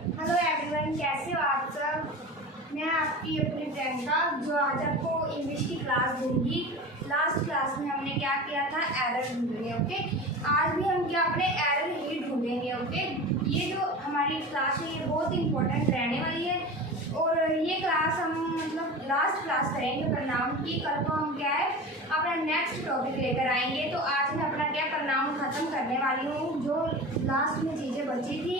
Hello everyone, कैसे हो आप सब। मैं आपकी अपनी प्रियंका जो आज आपको इंग्लिश की क्लास दूंगी। लास्ट क्लास में हमने क्या किया था, एरर ढूंढेंगे। ओके, आज भी हम क्या अपने एरर ही ढूंढेंगे। ओके, ये जो हमारी क्लास है ये बहुत इंपॉर्टेंट रहने वाली है और ये क्लास हम मतलब लास्ट क्लास करेंगे परिणाम की। कल को हम क्या है अपना नेक्स्ट टॉपिक लेकर आएंगे। तो आज मैं अपना क्या परिणाम ख़त्म करने वाली हूँ। जो लास्ट में चीज़ें बची थी,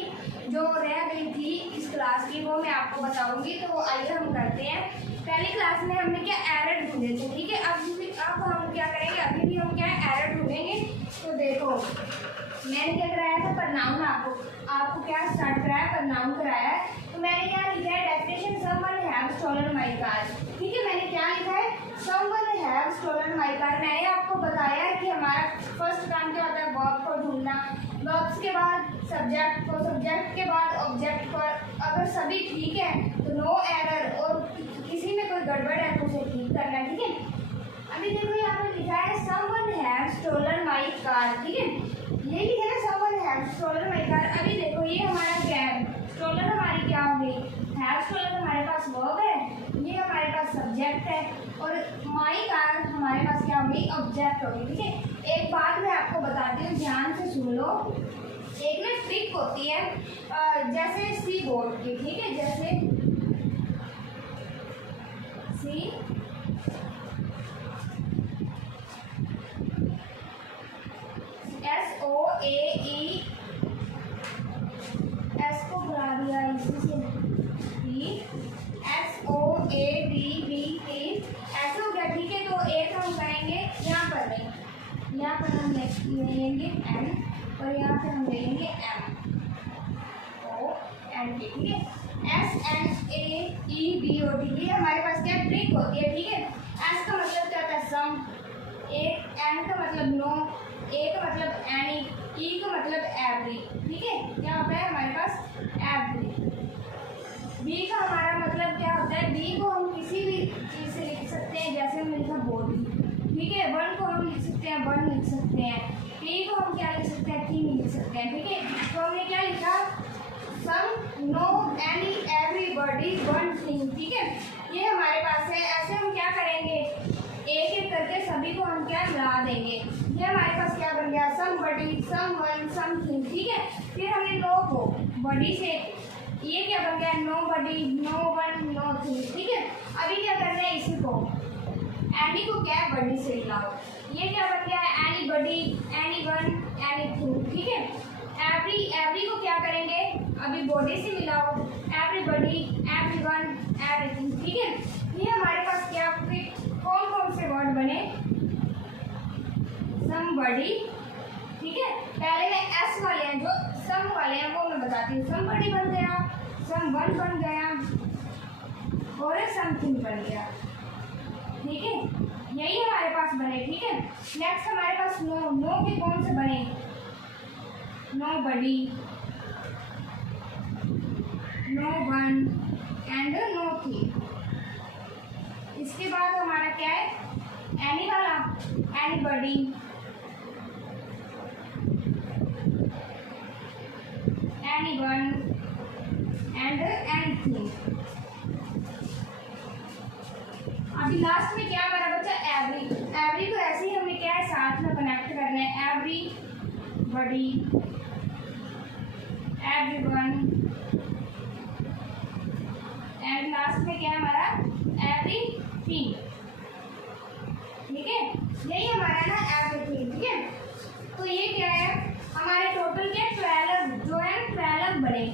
जो रह गई थी इस क्लास की, वो मैं आपको बताऊंगी। तो आइए हम करते हैं। पहली क्लास में हमने क्या एरर ढूंढे थे, ठीक है। अब हम क्या करेंगे, अभी भी हम क्या एरर ढूंढेंगे। तो देखो मैंने क्या कराया था, परिणाम आपको क्या स्टार्ट कराया, परिणाम कराया है। तो मैंने क्या लिखा है, definition someone have stolen my car. ठीक है, मैंने क्या लिखा है, someone have stolen my car. मैंने आपको बताया है कि हमारा फर्स्ट काम क्या होता है, वर्ब को ढूंढना, वर्ब्स के बाद सब्जेक्ट को, सब्जेक्ट के बाद ऑब्जेक्ट पर। अगर सभी ठीक है तो नो एरर, और किसी में कोई गड़बड़ है तो उसे ठीक करना है। ठीक है, अभी देखो यहाँ पर लिखा है someone have stolen my car. ठीक है, ये लिखा है someone have stolen my car. अभी देखो ये हमारा क्या है, स्टोलन हमारी क्या हो गई, हैव स्टोलन हमारे पास वर्ब है, ये हमारे पास सब्जेक्ट है, और माय कार हमारे पास क्या होगी, ऑब्जेक्ट होगी। ठीक है, एक बात मैं आपको बताती हूँ, ध्यान से सुन लो। एक ना ट्रिक होती है जैसे सी बोर्ड की। ठीक है, जैसे सी SOAE, एस को बुला दिया इसी से, SOADBE, ऐसे हो गया। ठीक है, तो एक हम करेंगे यहाँ पर नहीं, यहाँ पर हम लेंगे N और यहाँ पर हम लेंगे MONT। ठीक है, SNAEBOT, ये हमारे पास क्या ट्रिक होती है। ठीक है, S का मतलब क्या होता है, सम, एक, N का मतलब नो, A का मतलब एनी, E का मतलब एवरी। ठीक है, क्या होता है हमारे पास एवरी। B का हमारा मतलब क्या होता है, B को हम किसी भी चीज़ से लिख सकते हैं, जैसे हमने लिखा बॉडी। ठीक है, 1 को हम लिख सकते हैं, 1 लिख सकते हैं। 3 को हम क्या लिख सकते हैं, 3 लिख सकते हैं। ठीक है, तो हमने क्या लिखा, some, no, any, everybody, one thing. ठीक है, ये हमारे पास है। ऐसे हम क्या करेंगे, एक एक करके सभी को हम क्या मिला देंगे। ये हमारे पास क्या बन गया, समबडी, समवन, समथिंग। ठीक है, फिर हमने नो को बॉडी से, ये क्या बन गया, नो बडी, नो वन, नो थिंग। ठीक है, अभी क्या करना है, इसी को एनी को क्या है, बडी से मिलाओ। ये क्या बन गया है, एनी बडी, एनी वन, एनीथिंग। ठीक है, एवरी, एवरी को क्या करेंगे, अभी बॉडी से मिलाओ, एवरीबडी, एवरीवन, एवरीथिंग। ठीक है, ये हमारे पास क्या कौन कौन से वर्ड बने, समबडी। ठीक है, पहले में एस वाले हैं, जो सम वाले हैं वो मैं बताती हूँ। समबडी बन गया, समवन बन गया और समथिंग बन गया। ठीक है, यही हमारे पास बने। ठीक है, नेक्स्ट हमारे पास नो, नो के कौन से बने, nobody, no one and nothing. इसके बाद हमारा क्या है, एनी वाला, एनीबडी, एनीवन एंड एनीथिंग। अभी लास्ट में क्या हमारा बचा, एवरी। एवरी को ऐसे ही हमें क्या है, साथ में कनेक्ट करना है, एवरीबडी, एवरीवन एंड लास्ट में क्या है हमारा, एवरीथिंग। ठीक है, यही हमारा ना एवरीथिंग। ठीक है, तो ये क्या है, हमारे टोटल क्या 12 जो है 12 बने,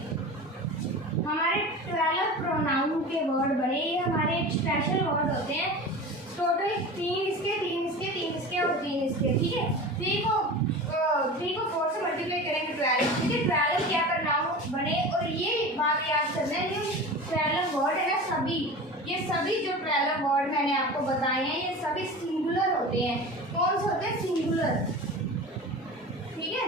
हमारे 12 प्रोनाउन के वर्ड बने। ये हमारे एक स्पेशल वर्ड होते हैं। टोटल 3 इसके, 3 इसके, 3 इसके और 3 इसके। ठीक है, 3 को 4 से मल्टीप्लाई करेंगे 12। ठीक है, 12 क्या प्रोनाउन बने। और ये बात याद करना है, जो 12 वर्ड है ना, सभी ये सभी जो 12 वर्ड मैंने आपको बताए हैं, ये सभी सिंगुलर होते हैं। कौन से होते हैं, सिंगुलर। ठीक है,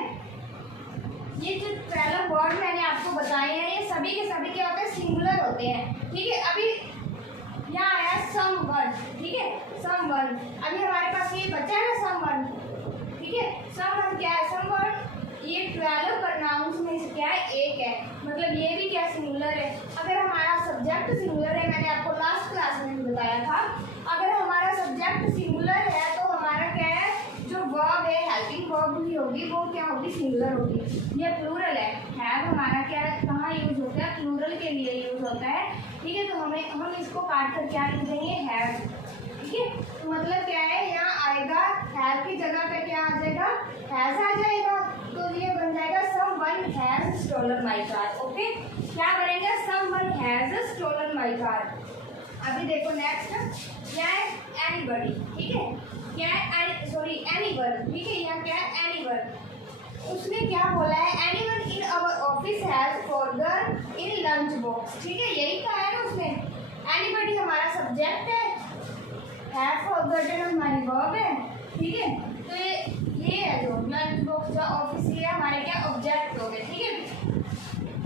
ये जो 12 वर्ड मैंने आपको बताए हैं, ये सभी के सभी क्या होते हैं, सिंगुलर होते हैं। ठीक है, अभी यहाँ आया समवन। ठीक है, समवन, अभी हमारे पास ये बचा है ना समवन। ठीक है, समवन क्या है, समवन ये 12 प्रोनाउंस में से क्या है, एक है, मतलब ये भी क्या सिंगुलर है। अगर हमारा सब्जेक्ट सिंगुलर है, मैंने आपको लास्ट क्लास में भी बताया था, अगर हमारा सब्जेक्ट सिंगुलर है तो हमारा क्या है, जो वर्ब है, हेल्पिंग वर्ब भी होगी, वो क्या होगी, सिंगुलर होगी। ये प्लूरल है, हैव हमारा क्या है, कहाँ यूज होता है, प्लूरल के लिए यूज होता है, ठीक है। तो हम इसको काट कर क्या लिख देंगे, हैव, ठीक है। तो मतलब क्या है, यहाँ आएगा हैव की जगह पे क्या आ जाएगा, हैज आ जाएगा। तो ये बन जाएगा someone has stolen my car. Okay, क्या बनेगा, someone has stolen my car. अभी देखो नेक्स्ट क्या है, एनीबॉडी, ठीक है, क्या है, सॉरी एनीवन, ठीक है, यहाँ क्या है, एनीवन। उसने क्या बोला है, anyone in our office has forgotten in lunch box, ठीक है, यही कहा है ना उसने। एनीबॉडी हमारा सब्जेक्ट है, हैव फॉरगॉटन हमारी वर्ब है, ठीक है। तो ये है जो लंच बॉक्स जो ऑफिस, ये हमारे क्या ऑब्जेक्ट हो गए, ठीक है।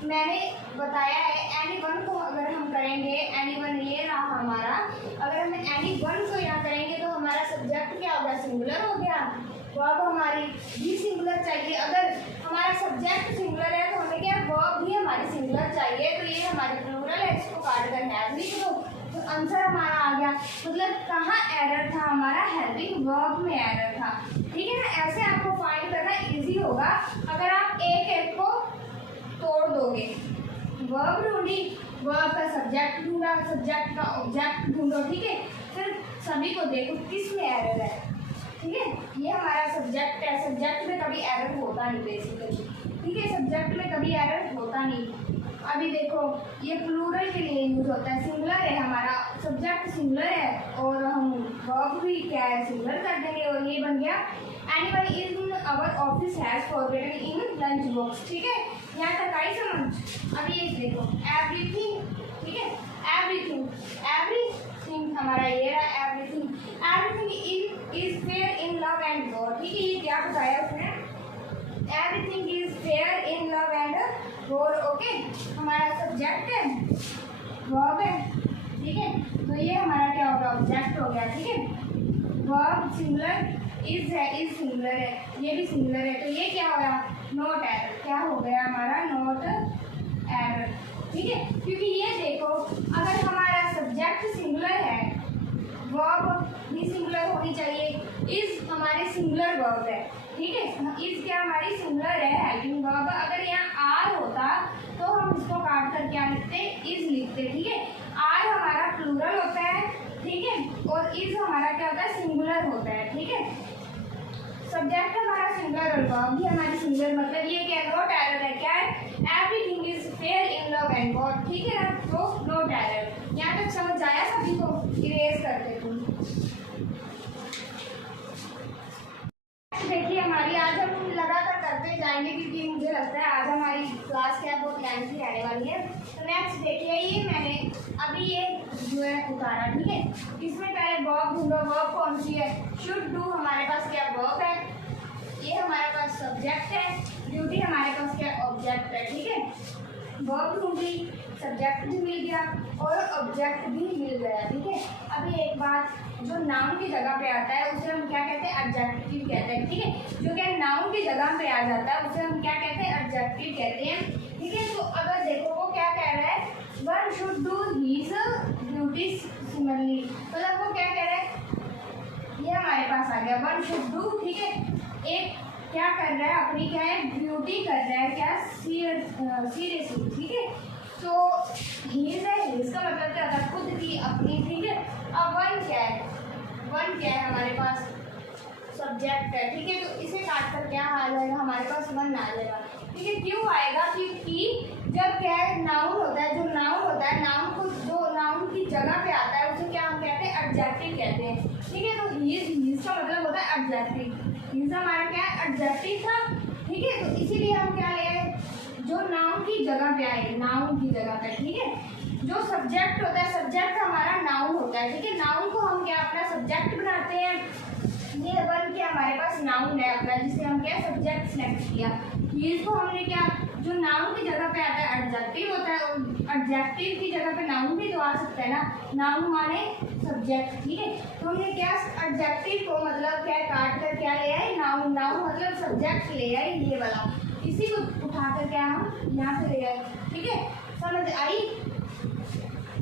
मैंने बताया है एनीवन को अगर हम करेंगे, एनीवन ये रहा हमारा, अगर हम एनीवन को यहाँ करेंगे तो हमारा सब्जेक्ट क्या हो गया, सिंगुलर हो गया। वर्ब हमारी भी सिंगुलर चाहिए, अगर हमारा सब्जेक्ट सिंगुलर है तो हमें क्या, वर्ब भी हमारी सिंगुलर चाहिए। तो ये हमारी प्लूरल है, इसको काट कर हैव लिख दो, तो आंसर हमारा आ गया। मतलब कहाँ एरर था हमारा, हेल्पिंग वर्ब में एरर था, ठीक है ना। ऐसे आपको फाइंड करना इजी होगा अगर आप एक एक को तोड़ दोगे। वर्ब ढूंढी, वर्ब का सब्जेक्ट ढूंढा, सब्जेक्ट का ऑब्जेक्ट ढूंढो, ठीक है। फिर सभी को देखो किस में एरर है, ठीक है। ये हमारा सब्जेक्ट है, सब्जेक्ट में कभी एरर होता नहीं बेसिकली, ठीक है, सब्जेक्ट में कभी एरर होता नहीं। अभी देखो ये प्लूरल के लिए यूज होता है, सिंगुलर है हमारा सब्जेक्ट, सिंगुलर है और हम वर्ब भी क्या है, सिंगुलर कर देंगे, और ये बन गया anyone in our office has forgotten in lunch box, ठीक है। यहाँ तक आई समझ। अभी ये देखो एवरीथिंग, ठीक है, एवरीथिंग, एवरीथिंग हमारा ये रहा, everything is fair in love and war, ठीक है। ये क्या बताया उसने, everything is fair in love and war, okay. हमारा सब्जेक्ट है, वर्ब है, ठीक है। तो ये हमारा क्या होगा, ऑब्जेक्ट हो गया, ठीक है। वर्ब सिंगुलर, इज है, इज सिंगुलर है, ये भी सिंगुलर है, तो ये क्या होगा, नॉट एरर, क्या हो गया हमारा, नॉट एरर, ठीक है। क्योंकि ये देखो अगर हमारा सब्जेक्ट सिंगुलर है, वर्ब भी सिंगुलर होनी चाहिए, इज हमारे सिंगुलर वर्ब है, ठीक है। इज क्या हमारी सिंगुलर है, हेल्पिंग वर्ब। अगर यहाँ आर होता तो हम इसको काट कर क्या लिखते, इज लिखते, ठीक है। आर हमारा प्लूरल होता है, ठीक है, और इज हमारा क्या होता है, सिंगुलर होता है, ठीक है। सब्जेक्ट हमारा सिंगुलर और वर्ब भी हमारी सिंगुलर, मतलब ये क्या, नॉट एरर है, क्या है, everything is fair in love and war, ठीक है ना। तो नॉट एरर, यहाँ तक समझ आया सभी को, इरेज करते तुम। देखिए हमारी आज हम लगातार करते जाएंगे क्योंकि मुझे लगता है आज हमारी क्लास क्या बहुत लेंथी रहने वाली है। तो नेक्स्ट देखिए, ये मैंने अभी ये जो है उतारा, ठीक है। इसमें पहले वर्ब ढूंढो, वर्ब कौन सी है, शुड डू हमारे पास क्या वर्ब है, ये हमारे पास सब्जेक्ट है, ड्यूटी हमारे पास क्या ऑब्जेक्ट है, ठीक है। वर्ब ढूंढी, सब्जेक्ट भी मिल गया और ऑब्जेक्ट भी मिल गया, ठीक है। अभी एक बात, जो नाउन की जगह पे आता है उसे हम क्या कहते हैं, एडजेक्टिव कहते हैं, ठीक है। जो क्या नाउन की जगह पे आ जाता है उसे हम क्या कहते हैं, एडजेक्टिव कहते हैं, ठीक है। तो अगर देखो वो क्या कह रहा है, one should do his duty similarly, मतलब वो क्या कह रहा है, ये हमारे पास आ गया वन शुड डू, ठीक है। एक क्या कर रहा है, अपनी क्या है, ड्यूटी कर रहा है, क्या सीरियसली, ठीक है। तो हीज है, हीज का मतलब क्या होता है, खुद की, अपनी, ठीक है। अब वन क्या है, वन क्या है हमारे पास, सब्जेक्ट है, ठीक है। तो इसे काट कर क्या आ जाएगा, हमारे पास वन आ जाएगा, ठीक है। क्यों आएगा, क्योंकि जब क्या है नाउन होता है, जो नाउन होता है, नाउन को जो नाउन की जगह पे आता है उसे क्या हम कहते हैं, एडजेक्टिव कहते हैं, ठीक है। तो हीज का मतलब होता है एडजेक्टिव, हीज हमारा क्या है, एडजेक्टिव था, ठीक है। तो इसीलिए हम क्या ले आए, जो नाउन की जगह पे आए, नाउन की जगह पे, ठीक है। जो सब्जेक्ट होता है, सब्जेक्ट हमारा नाउन होता है, ठीक है। नाउन को हम क्या अपना सब्जेक्ट बनाते हैं, ये वन क्या हमारे पास नाउन है अपना, जिसे हम क्या सब्जेक्ट सेलेक्ट किया। हीज को हमने क्या, जो नाउन की जगह पे आता है एडजेक्टिव होता है, और एडजेक्टिव की जगह पे नाउन भी तो आ सकता है ना, नाउन माने सब्जेक्ट, ठीक है। तो हमने क्या एडजेक्टिव को मतलब क्या काट कर क्या ले आए, नाउन, नाउन मतलब सब्जेक्ट ले आए, ये वाला। इसी को उठाकर क्या हम यहाँ से ले गए, ठीक है, समझ आई।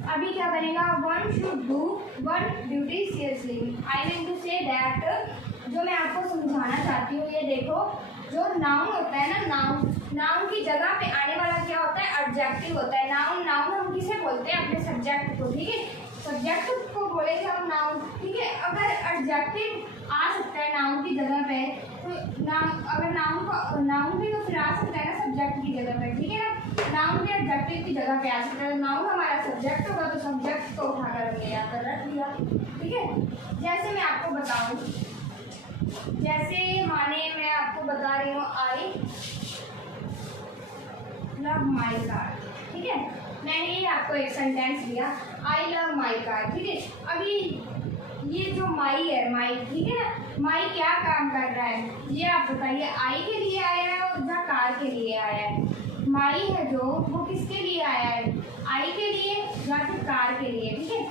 अभी क्या बनेगा, one should do one duty seriously. I mean to say that, जो मैं आपको समझाना चाहती हूँ, ये देखो, जो नाउन होता है ना, नाउन की जगह पे आने वाला क्या होता है, एडजेक्टिव होता है। नाउन हम किसे बोलते हैं, अपने सब्जेक्ट को, ठीक है, सब्जेक्ट को बोलेंगे हम नाउन, ठीक है। अगर एडजेक्टिव आ सकता है नाउन की जगह पे, तो अगर नाउन भी तो फिर आ सकता है ना सब्जेक्ट की जगह पे, ठीक है ना। नाउन भी एडजेक्टिव की जगह पे आ सकता है। नाउन हमारा सब्जेक्ट होगा तो सब्जेक्ट को उठाकर हमने यहाँ पर रख दिया, ठीक है। जैसे मैं आपको बताऊँ, जैसे माने मैं आपको बता रही हूँ, आई लव माई कार, ठीक है, मैंने ये आपको एक सेंटेंस दिया, आई लव माई कार, ठीक है। अभी ये जो माई है, माई, ठीक है ना, माई क्या काम कर रहा है, ये आप बताइए। आई के लिए आया है और या कार के लिए आया है। माई है जो, वो किसके लिए आया है, आई के लिए या फिर कार के लिए, ठीक है।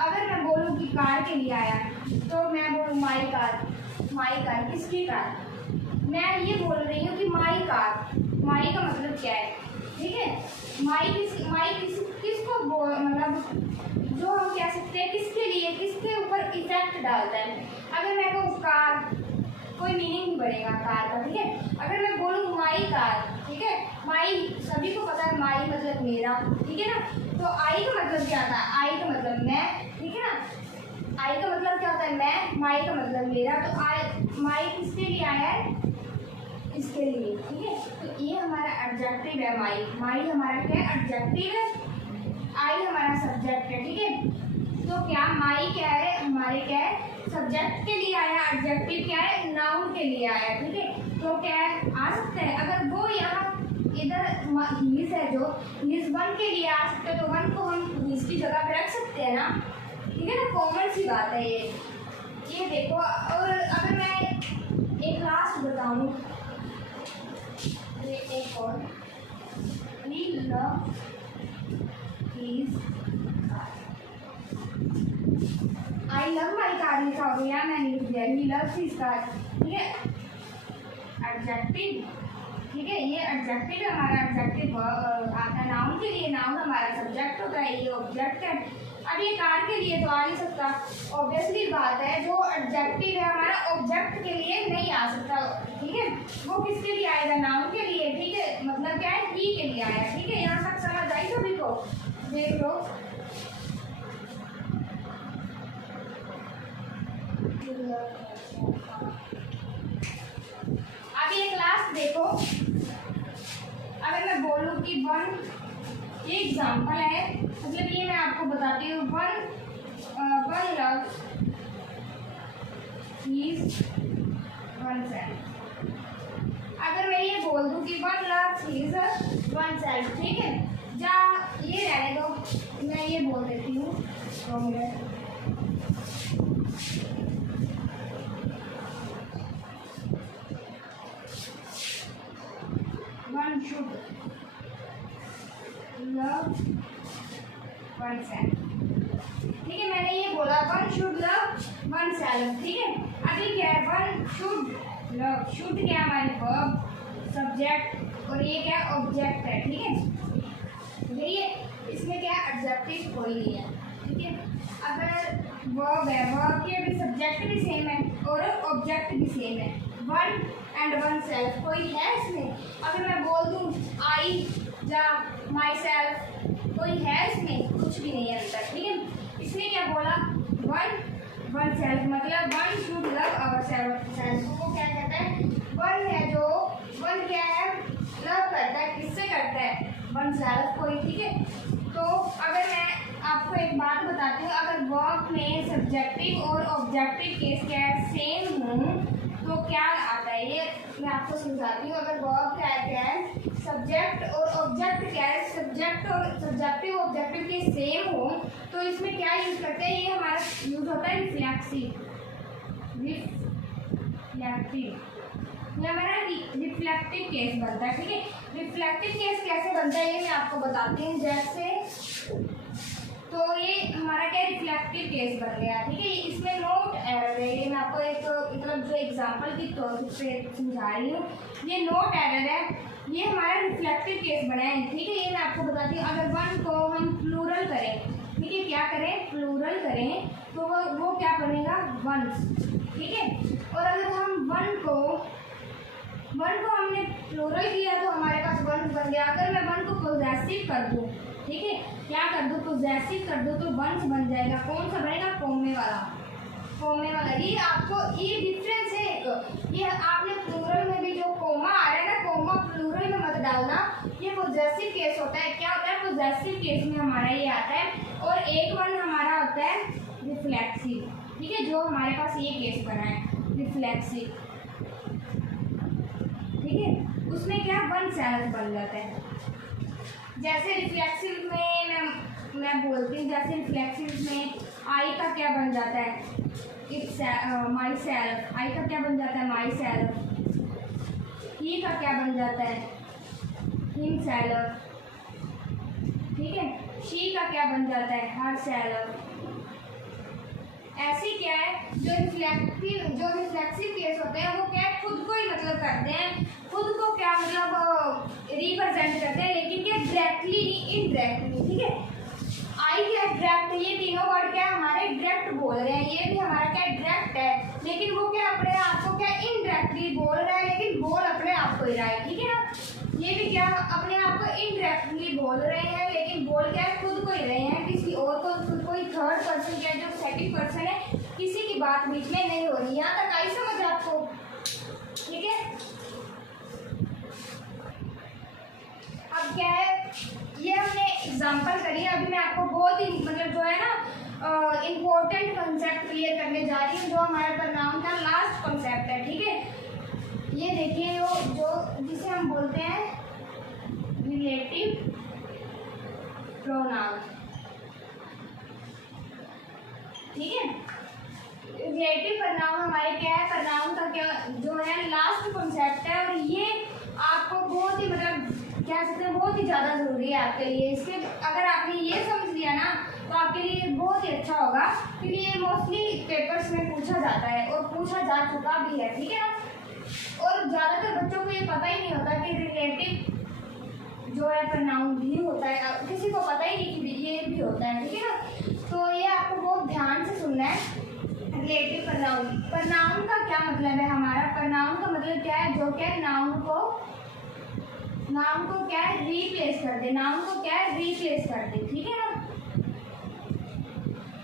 अगर मैं बोलूँ कि कार के लिए आया, तो मैं बोलूँ माई कार। माई कार किसकी कार, मैं ये बोल रही हूँ कि माई कार। माई का मतलब क्या है, ठीक है। माई किसको मतलब जो हम कह सकते हैं किसके लिए, किसके ऊपर इफेक्ट डालता है। अगर मैं कहूँ कार, कोई मीनिंग नहीं बनेगा कार का, ठीक है। अगर मैं बोलूँ माई कार, ठीक है, माई सभी को पता है, माई मतलब मेरा, ठीक है ना। तो आई का मतलब क्या आता है, आई का मतलब मैं, ठीक है ना। आई का मतलब क्या होता है, मैं, माई का मतलब मेरा। तो माई किसके लिए आया है, इसके लिए, ठीक है। तो ये हमारा एडजेक्टिव है, माई हमारा क्या है, एडजेक्टिव है। आई हमारा सब्जेक्ट है, ठीक है। तो क्या माई क्या है, हमारे क्या है, सब्जेक्ट के लिए आया, एडजेक्टिव क्या है, नाउन के लिए आया, ठीक है। तो क्या है, आ सकता है। अगर वो यहाँ इधर हीज है, जो हीज वन के लिए आ सकते हैं, तो वन को हम हीज की जगह पे रख सकते हैं ना, ठीक है ना। कॉमन सी बात है ये देखो। और अगर मैं एक लास्ट बताऊँ, एक और, we love his car. I love my car लिखा हो गया, मैंने लिख दिया ही लव्स हिज कार, ठीक है, एडजेक्टिव, ठीक है। ये एडजेक्टिव है हमारा, एडजेक्टिव आता है नाउन के लिए, नाउन हमारा सब्जेक्ट होता है, ये ऑब्जेक्ट है। अब ये कार के लिए तो आ नहीं सकता, ऑब्वियसली बात है। जो एडजेक्टिव है हमारा ऑब्जेक्ट के लिए नहीं आ सकता, ठीक है। वो किसके लिए आएगा, नाउन के लिए, ठीक है। मतलब क्या है, ही के लिए आया, ठीक है। यहाँ तक समझ आई सभी को, देख लो। अभी एक लास्ट देखो, अगर मैं बोलूँ कि वन, ये एग्जाम्पल है, मतलब ये मैं आपको बताती हूँ, one love his one self. अगर मैं ये बोल दूँ कि one love his one self, ठीक है, जा ये रहने दो, मैं ये बोल देती हूँ, 2 minute. One should love one self, ठीक है। मैंने ये बोला one should love one self, ठीक है। अभी क्या है, वन शुड लव, शुड क्या हमारी वर्ब, सब्जेक्ट, और ये क्या ऑब्जेक्ट है, ठीक है। ये इसमें क्या एडजेक्टिव कोई नहीं है, ठीक है। अगर वर्ब है, वर्ब के भी सब्जेक्ट भी सेम है और ऑब्जेक्ट भी सेम है, वन एंड वन सेल्फ, कोई है इसमें। अगर मैं बोल दूँ आई या माई सेल्फ, कोई है इसमें, कुछ भी नहीं है अंतर, ठीक है। इसने क्या बोला, वन सेल्फ, मतलब one should love our self. वो क्या कहता है, वन है जो, वन क्या है, लव करता है, किससे करता है, वन सेल्फ कोई, ठीक है। तो अगर मैं आपको एक बात बताती हूँ, अगर वर्ब में सब्जेक्टिव और ऑब्जेक्टिव केस क्या है, सेम हूँ, तो क्या आता है, ये मैं आपको समझाती हूँ। अगर वर्ब क्या है, सब्जेक्ट और ऑब्जेक्ट क्या है, सब्जेक्ट और सब्जेक्टिव ऑब्जेक्टिव के सेम हो, तो इसमें क्या यूज करते हैं, ये हमारा यूज होता है रिफ्लेक्सिव, ये हमारा रिफ्लेक्टिव केस बनता है, ठीक है। रिफ्लेक्टिव केस कैसे बनता है ये मैं आपको बताती हूँ। जैसे तो ये हमारा क्या रिफ्लेक्टिव केस बन गया, ठीक है। इसमें नोट एरर है, ये मैं आपको एक मतलब जो एग्जांपल की तौर पे समझा रही हूँ। ये नोट एरर है, ये हमारा रिफ्लेक्टिव केस बना है, ठीक है। ये मैं आपको बताती हूँ। अगर वन को हम प्लूरल करें, ठीक है, क्या करें, प्लूरल करें, तो वो क्या बनेगा, वंस, ठीक है। और अगर हम वन को हमने प्लूरल किया तो हमारे पास वंस बन गया। अगर मैं वन को पॉजेसिव कर दूँ, ठीक है, क्या कर दूँ, पॉजेसिव कर दूँ, तो वंस बन जाएगा। कौन सा बनेगा, कोमे वाला। ये आपको ये डिफरेंस है एक। ये आपने प्लूरल में भी जो कोमा आ रहा है ना, कोमा प्लूरल में मत डालना, ये पॉजेसिव केस होता है। क्या होता है, पॉजेसिव केस में हमारा ये आता है। और एक वन हमारा होता है रिफ्लेक्सिव, ठीक है, जो हमारे पास ये केस बना है रिफ्लेक्सिव, ठीक है। उसमें क्या वन सेल्फ बन जाता है। जैसे रिफ्लेक्सिव में मैं बोलती हूँ, जैसे रिफ्लेक्सिव में आई का क्या बन जाता है, इट्स माई सेल्फ। आई का क्या बन जाता है, माई सेल्फ। ही का क्या बन जाता है, हिम सेल्फ, ठीक है। शी का क्या बन जाता है, हर सेल्फ। ऐसी क्या है, जो रिफ्लेक्सिव केस होते हैं वो क्या खुद को ही मतलब करते हैं, खुद को क्या मतलब रिप्रेजेंट करते हैं, लेकिन क्या डायरेक्टली नहीं, इनडायरेक्टली, ठीक है। आई क्या डायरेक्ट, ये तीनों वर्ड क्या हमारे डायरेक्ट बोल रहे हैं, ये भी हमारा क्या डायरेक्ट है, लेकिन वो क्या अपने आप को क्या इनडायरेक्टली बोल रहा है, लेकिन बोल अपने आप को ही रहा है, ठीक है ना। ये भी क्या अपने आप को इनडायरेक्टली बोल रहे हैं, लेकिन बोल क्या खुद को ही रहे हैं, किसी और को, कोई थर्ड पर्सन क्या जो सेकंड पर्सन है, किसी की बात बीच में नहीं हो रही। यहाँ तक आई समझ आपको, ठीक है। अब क्या है, ये हमने एग्जांपल करी है। अभी मैं आपको बहुत ही मतलब जो है ना इम्पोर्टेंट कंसेप्ट क्लियर करने जा रही हूँ, जो हमारा प्रोनाउन का लास्ट कंसेप्ट है, ठीक है। ये देखिए, जो जिसे हम बोलते हैं रिलेटिव प्रोनाउन, ठीक है। रिलेटिव प्रोनाउन हमारे क्या है, प्रोनाउन का क्या जो है लास्ट कॉन्सेप्ट है। और ये आपको बहुत ही मतलब क्या सकते हैं, बहुत ही ज़्यादा ज़रूरी है आपके लिए। इसके अगर आपने ये समझ लिया ना तो आपके लिए बहुत ही अच्छा होगा, क्योंकि ये मोस्टली पेपर्स में पूछा जाता है और पूछा जा चुका भी है, ठीक है ना। और ज़्यादातर बच्चों को ये पता ही नहीं होता कि रिलेटिव जो है प्रोनाउन भी होता है, किसी को पता ही नहीं कि ये भी होता है, ठीक है ना। तो ये आपको बहुत ध्यान से सुनना है। रिलेटिव प्रोनाउन का क्या मतलब है, हमारा प्रोनाउन का मतलब क्या है, जो क्या नाउन को क्या है रिप्लेस कर दे, नाउन को क्या है रिप्लेस कर दे, ठीक है ना।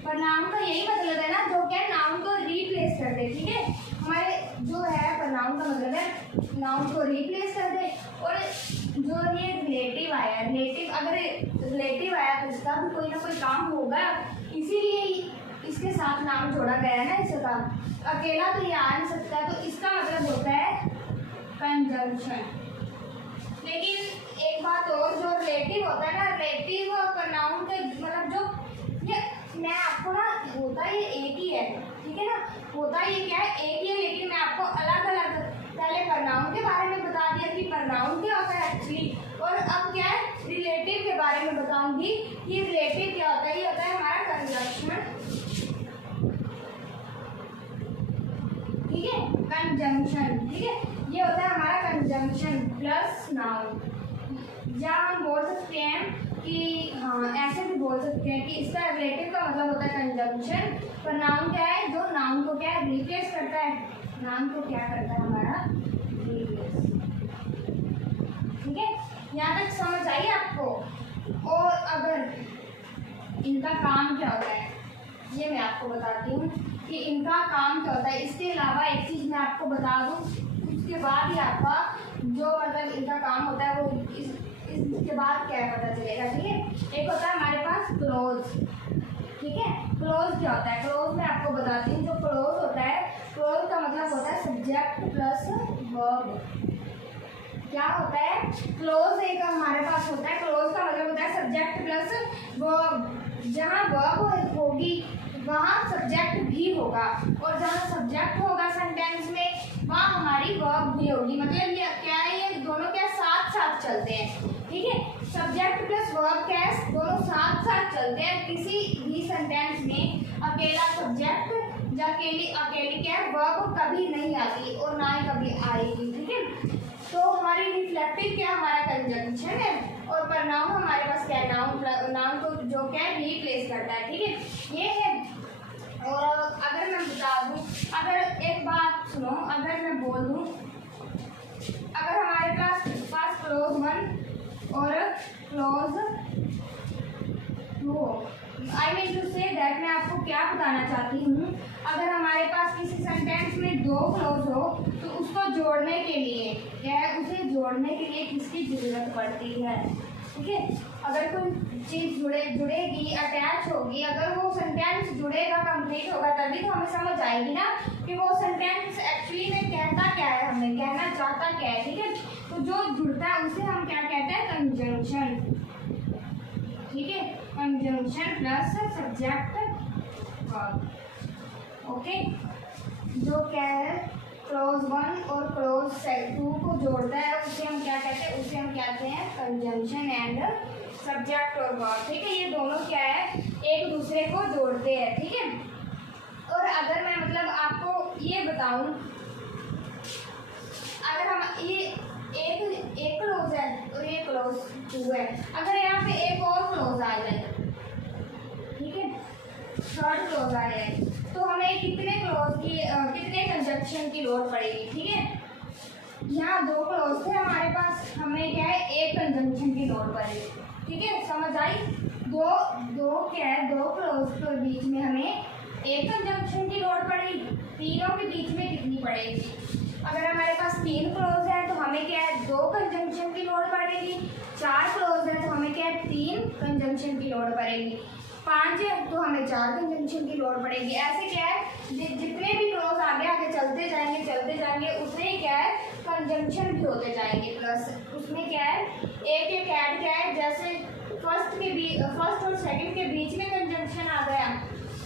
प्रोनाउन का यही मतलब है ना, जो क्या नाउन को रिप्लेस कर दे, ठीक है। हमारे जो है प्रोनाउन का मतलब है नाउन को रिप्लेस कर दे। और जो ये रिलेटिव आया, अगर रिलेटिव आया तो इसका भी कोई ना कोई काम होगा, इसीलिए इसके साथ नाम जोड़ा गया है ना। इसका अकेला तो ये आ नहीं सकता, तो इसका मतलब होता है कंजंक्शन। लेकिन एक बात और, जो रिलेटिव होता है ना, रिलेटिव प्रोनाउन के मतलब जो ये मैं आपको ना होता ये एक ही है, ठीक है ना, होता ये क्या है एक ही है, लेकिन मैं आपको अलग अलग पहले प्रोनाउन के बारे में बता दिया कि प्रोनाउन क्या होता है एक्चुअली, और अब क्या है रिलेटिव के बारे में बताऊंगी कि रिलेटिव क्या होता है। ये होता है हमारा कंजंक्शन, ठीक है, कंजंक्शन, ठीक है। ये होता है हमारा कंजंक्शन प्लस नाउन। या हम बोल सकते हैं कि हाँ ऐसे भी बोल सकते हैं कि इसका रिलेटिव का मतलब होता है कंजंक्शन। पर नाउन क्या है, जो नाउन को क्या है रिप्लेस करता है, नाउन को क्या करता है हमारा रिप्लेस, ठीक है। यहाँ तक समझ आई आपको। और अगर इनका काम क्या होता है ये मैं आपको बताती हूँ कि इनका काम क्या होता है। इसके अलावा एक चीज़ मैं आपको बता दूँ, उसके बाद ही आपका जो मतलब इनका काम होता है वो इसके बाद क्या पता चलेगा, ठीक है। एक होता है हमारे पास क्लोज, ठीक है। क्लोज क्या होता है, क्लोज मैं आपको बताती हूँ। जो क्लोज होता है, क्लोज का मतलब होता है सब्जेक्ट प्लस वर्ब। क्या होता है क्लोज एक हमारे पास होता है, क्लोज का मतलब होता है सब्जेक्ट प्लस वर्ब। जहाँ वर्ब होगी वहाँ सब्जेक्ट भी होगा, और जहाँ सब्जेक्ट होगा सेंटेंस में वहाँ हमारी वर्ब भी होगी। मतलब ये क्या है, ये दोनों क्या साथ साथ चलते हैं, ठीक है। सब्जेक्ट प्लस वर्ब क्या है, दोनों साथ साथ चलते हैं। किसी भी सेंटेंस में अकेला सब्जेक्ट या अकेली क्या है वर्ब कभी नहीं आती और ना ही कभी आएगी, ठीक है। तो हमारी रिफ्लेक्टिव क्या हमारा कंजंक्शन है और प्रनाउन हमारे पास क्या है, नाउन को जो क्या है रिप्लेस करता है, ठीक है, ये है। और अगर मैं बता दूं, अगर एक बात सुनो, अगर मैं बोल दूं, अगर हमारे पास क्लोज 1 और close 2, I mean to say that, मैं आपको क्या बताना चाहती हूँ, अगर हमारे पास किसी सेंटेंस में 2 क्लोज हो तो उसको जोड़ने के लिए क्या है, उसे जोड़ने के लिए किसकी जरूरत पड़ती है, ठीक है। अगर कोई चीज़ जुड़ेगी, अटैच होगी, अगर वो सेंटेंस जुड़ेगा, कंप्लीट होगा, तभी तो हमें समझ आएगी ना कि वो सेंटेंस एक्चुअली में कहता क्या है, हमें कहना चाहता क्या है, ठीक है। तो जो जुड़ता है उसे हम क्या कहते हैं, कंजंक्शन, ठीक है, conjunction plus subject verb, okay. जो क्या है क्लोज 1 और क्लोज 2 को जोड़ता है उसे हम क्या कहते हैं, उसे हम कहते हैं कंजंक्शन एंड सब्जेक्ट और वर्ब, ठीक है। ये दोनों क्या है, एक दूसरे को जोड़ते हैं, ठीक है। और अगर मैं मतलब आपको ये बताऊं, अगर हम ये एक क्लोज है और ये क्लोज 2 है, अगर यहाँ पे एक और क्लोज आ जाए, ठीक है, थर्ड क्लोज आ जाए, तो हमें कितने कंजंक्शन की लोड पड़ेगी, ठीक है। यहाँ 2 क्लोज थे हमारे पास, हमें क्या है एक कंजंक्शन की लोड पड़ेगी, ठीक है, समझ आई। दो क्या है, 2 क्लोज के बीच में हमें एक कंजंक्शन की लोड पड़ेगी, तीनों के बीच में कितनी पड़ेगी, अगर हमारे पास 3 क्लोज है तो हमें क्या है 2 कंजंक्शन की लोड पड़ेगी, 4 क्लोज है तो हमें क्या है 3 कंजंक्शन की लोड पड़ेगी, 5 है तो हमें 4 कंजंक्शन की लोड पड़ेगी। ऐसे क्या है जितने भी क्लोज आगे आगे चलते जाएंगे उसमें क्या है कंजंक्शन भी होते जाएंगे, प्लस उसमें क्या है एक ऐड क्या है, जैसे फर्स्ट और सेकंड के बीच में कंजंक्शन आ गया,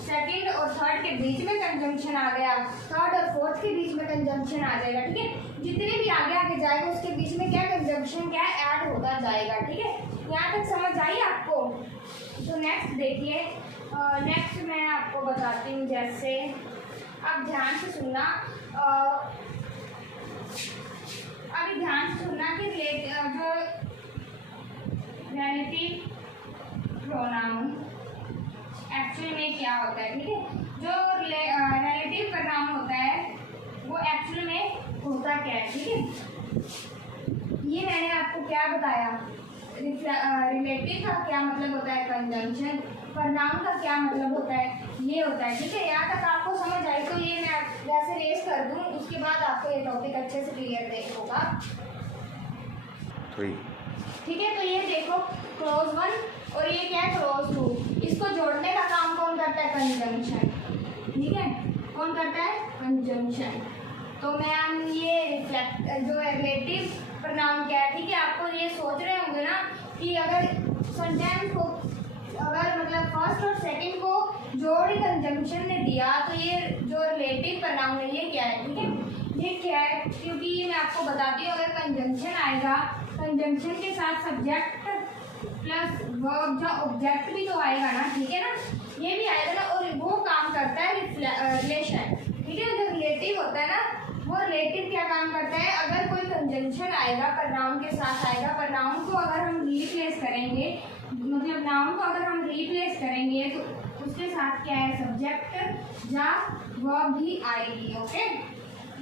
सेकंड और थर्ड के बीच में कंजंक्शन आ गया, थर्ड और फोर्थ के बीच में कंजंक्शन आ जाएगा, ठीक है। जितने भी आगे आगे जाएगा उसके बीच में क्या कंजंक्शन क्या ऐड होता जाएगा, ठीक है। यहाँ तक समझ आई आपको। तो नेक्स्ट देखिए, नेक्स्ट मैं आपको बताती हूँ, जैसे अब ध्यान से सुनना, अभी ध्यान से सुनना कि जो रिलेटिव प्रोनाउन एक्चुअल में क्या होता है, ठीक है। जो रिलेटिव प्रोनाउन होता है वो एक्चुअल में होता क्या है, ठीक है। ये मैंने आपको क्या बताया, रिलेटिव का क्या मतलब होता है कंजंक्शन, प्रोनाउन का क्या मतलब होता है ये होता है, ठीक है। यहाँ तक आपको समझ आई तो ये मैं वैसे रेस कर दूँ, उसके बाद आपको ये टॉपिक अच्छे से क्लियर होगा, ठीक है। तो ये देखो क्लोज 1 और ये क्या है क्लोज 2, इसको जोड़ने का काम कौन करता है, कंजंक्शन, ठीक है, कौन करता है, कंजंक्शन। तो मैम ये जो रिलेटिव प्रोनाउन क्या है, ठीक है। आपको ये सोच रहे होंगे ना कि अगर सेंटेंस को अगर मतलब फर्स्ट और सेकंड को जोड़ कंजंक्शन ने दिया तो ये जो रिलेटिव प्रोनाउन है ये क्या है, ठीक है। ये क्या है, क्योंकि ये मैं आपको बताती हूँ, अगर कंजंक्शन आएगा, कंजंक्शन के साथ सब्जेक्ट प्लस वर्ब या ऑब्जेक्ट भी तो आएगा ना, ठीक है ना, ये भी आएगा ना, और वो काम करता है रिलेशन, ठीक है। जो रिलेटिव होता है ना, वो रिलेटिव क्या काम करता है, अगर कोई कंजंक्शन आएगा प्रोनाउन के साथ आएगा, प्रोनाउन को अगर हम रिप्लेस करेंगे, मतलब नाउन को अगर हम रिप्लेस करेंगे तो उसके साथ क्या है सब्जेक्ट या वर्ब भी आएगी, ओके।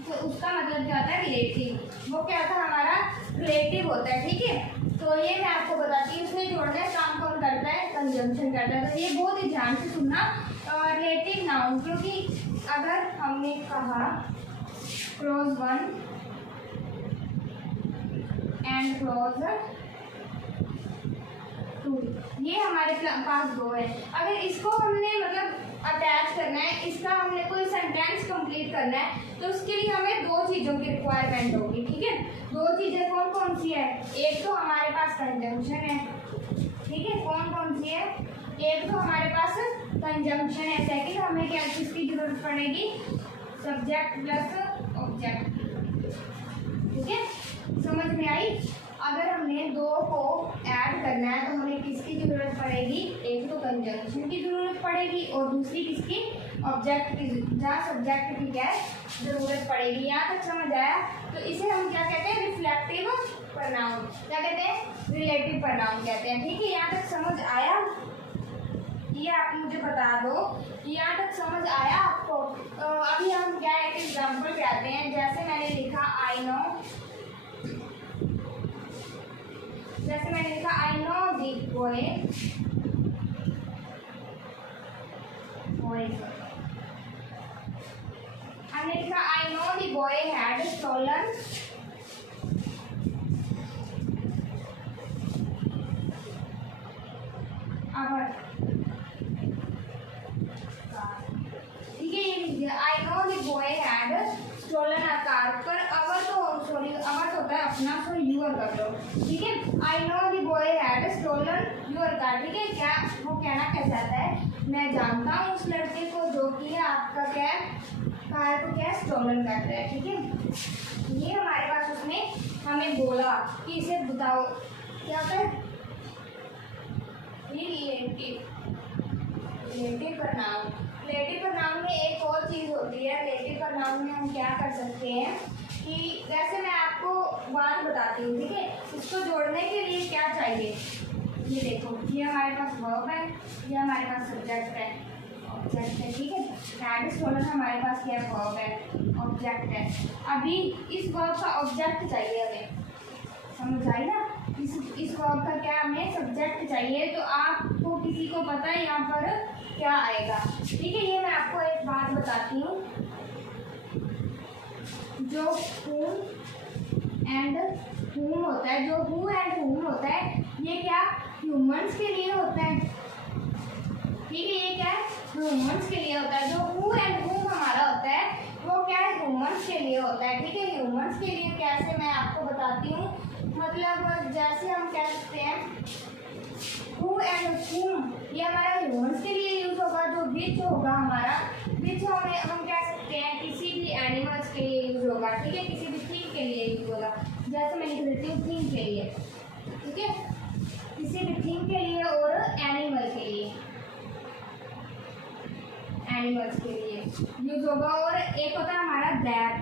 तो उसका मतलब क्या होता है रिलेटिव, वो क्या होता है हमारा रिलेटिव होता है, ठीक है। तो ये मैं आपको बताती हूँ, उसमें जोड़ने का काम कौन करता है, कंजंक्शन करता है। तो ये बहुत ही ध्यान से सुनना, रिलेटिव नाउन, क्योंकि अगर हमने कहा क्लोज 1 एंड क्लोज 2, ये हमारे पास 2 है। अगर इसको हमने मतलब अटैच करना है, इसका हमने कोई सेंटेंस कंप्लीट करना है, तो उसके लिए हमें 2 चीज़ों की रिक्वायरमेंट होगी, ठीक है। 2 चीज़ें कौन कौन सी है, एक तो हमारे पास कंजंक्शन है, ठीक है, कौन कौन सी है, एक तो हमारे पास कंजंक्शन है, सेकंड हमें क्या किसकी जरूरत पड़ेगी, सब्जेक्ट प्लस ऑब्जेक्ट, ठीक है, समझ में आई। अगर हमने 2 को ऐड करना है तो हमें किसकी जरूरत पड़ेगी, एक तो कंजंक्शन कंजंक्शन की ज़रूरत पड़ेगी और दूसरी किसकी, ऑब्जेक्ट की, जहाँ सब्जेक्ट की क्या है ज़रूरत पड़ेगी। यहाँ तक समझ आया? तो इसे हम क्या कहते हैं, रिफ्लेक्टिव प्रोनाउन, क्या कहते हैं, रिलेटिव प्रोनाउन कहते हैं। ठीक है, यहाँ तक समझ आया? ये आप मुझे बता दो, यहाँ तक समझ आया आपको? अभी हम क्या एक एग्जाम्पल कहते हैं, जैसे मैंने लिखा आई नो, जैसे मैंने लिखा आई नो दी बॉय, हमने लिखा I know the boy had stolen our, ठीक है, ये लिखिए I know the boy had stolen a car, पर अवर तो सॉरी अवर तो होता है अपना, सो यूर कर लो। ठीक है, I know the boy had stolen your car. ठीक है, क्या वो कहना क्या चाहता है, मैं जानता हूँ उस लड़के को जो कि है आपका क्या है, कार को क्या स्टोलन कर रहा है। ठीक है, ये हमारे पास उसने हमें बोला कि इसे बताओ क्या होता है, रिलेटिव प्रोनाउन। रिलेटिव प्रोनाउन में एक और चीज़ होती है, रिलेटिव प्रोनाउन में हम क्या कर सकते हैं कि जैसे मैं आपको बात बताती हूँ, ठीक है, इसको जोड़ने के लिए क्या चाहिए, ये देखो, ये हमारे पास वर्ब है, ये हमारे पास सब्जेक्ट है, ऑब्जेक्ट है। ठीक है, हैड स्टोलन हमारे पास क्या है, वर्ब है, ऑब्जेक्ट है। अभी इस वर्ब का ऑब्जेक्ट चाहिए हमें, समझ आई ना? इस वर्ब का क्या हमें सब्जेक्ट चाहिए, तो आपको किसी को पता है यहाँ पर क्या आएगा। ठीक है, ये मैं आपको एक बात बताती हूँ, जो whom एंड whom होता है, जो who एंड whom होता है, ये क्या ह्यूमंस के लिए होता है। ठीक है, ये क्या है, ह्यूमंस के लिए होता है। जो who एंड whom हमारा होता है वो क्या है, ह्यूमंस के लिए होता है। ठीक है, ह्यूमंस के लिए कैसे, मैं आपको बताती हूँ। मतलब जैसे हम कह सकते हैं who एंड whom, ये हमारा ह्यूमंस के लिए यूज होगा। जो which होगा हमारा, which हमें हम कह सकते हैं किसी भी एनिमल्स के लिए यूज होगा। ठीक है, किसी भी थिंग के लिए यूज होगा। जैसे मैं लिख देती हूँ थिंग के लिए, ठीक है, किसी भी थिंग के लिए और एनिमल के लिए, एनिमल्स के लिए यूज होगा। और एक होता है हमारा दैट,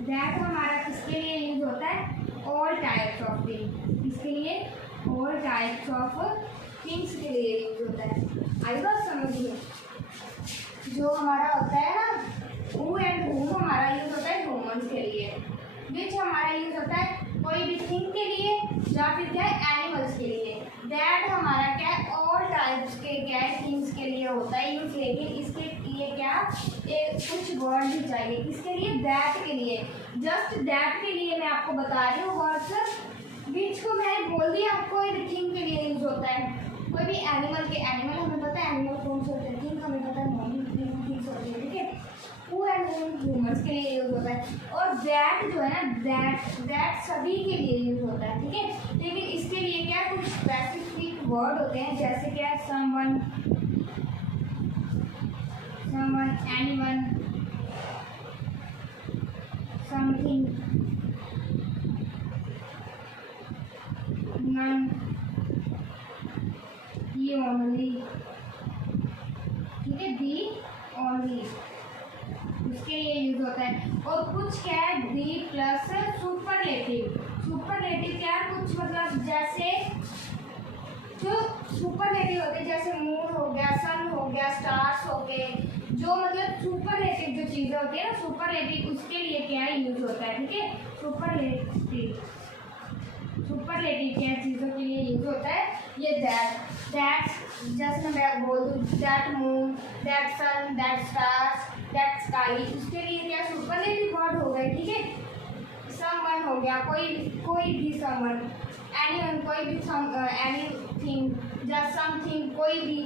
दैट हमारा किसके लिए यूज होता है, ऑल टाइप्स ऑफ थिंग, इसके लिए ऑल टाइप्स ऑफ थिंग्स के लिए यूज होता है। आई बात समझिए, जो हमारा होता है ना हु एंड whom हमारा यूज होता है ह्यूमंस के लिए, विच हमारा यूज होता है कोई भी थिंग के लिए या फिर क्या है एनिमल्स के लिए। दैट हमारा क्या है ऑल टाइप्स के क्या है थिंग्स के लिए होता है यूज। लेकिन इसके लिए क्या कुछ वर्ड भी चाहिए, किसके लिए, दैट के लिए, जस्ट दैट के लिए मैं आपको बता रही हूँ वर्ड्स। विच को मैं बोल दिया, कोई भी थिंग के लिए यूज होता है, कोई भी एनिमल के, एनिमल हमें पता है एनिमल कौन से होते हैं, थिंग हमें पता है नॉन लिविंग थिंग्स होती है। ठीक है, हु एंड whom ह्यूमंस के लिए यूज होता है। और दैट जो है ना, दैट सभी के लिए यूज होता है। ठीक है, लेकिन इसके लिए क्या कुछ स्पेसिफिक वर्ड होते हैं, जैसे क्या समवन, एनीवन, समथिंग, नन, ही ओनली। ठीक है, दी ओनली उसके लिए यूज होता है। और कुछ क्या है दी प्लस सुपरलेटिव। सुपरलेटिव क्या है, कुछ मतलब जैसे जो सुपरलेटिव होते हैं, जैसे मून हो गया, सन हो गया, स्टार्स हो गए, जो मतलब सुपरलेटिव जो चीज़ें होती है ना, सुपरलेटिव उसके लिए क्या यूज होता है। ठीक है, सुपरलेटिव क्या चीज़ों के लिए यूज होता है, ये दैट जैसे मैं बोल दूँ that moon, that sun, that stars, that sky, उसके लिए क्या सुपरलेटिव वर्ड हो गए। ठीक है, समवन हो गया, कोई भी समवन, एनीवन कोई भी, एनीथिंग, जस्ट समथिंग कोई भी,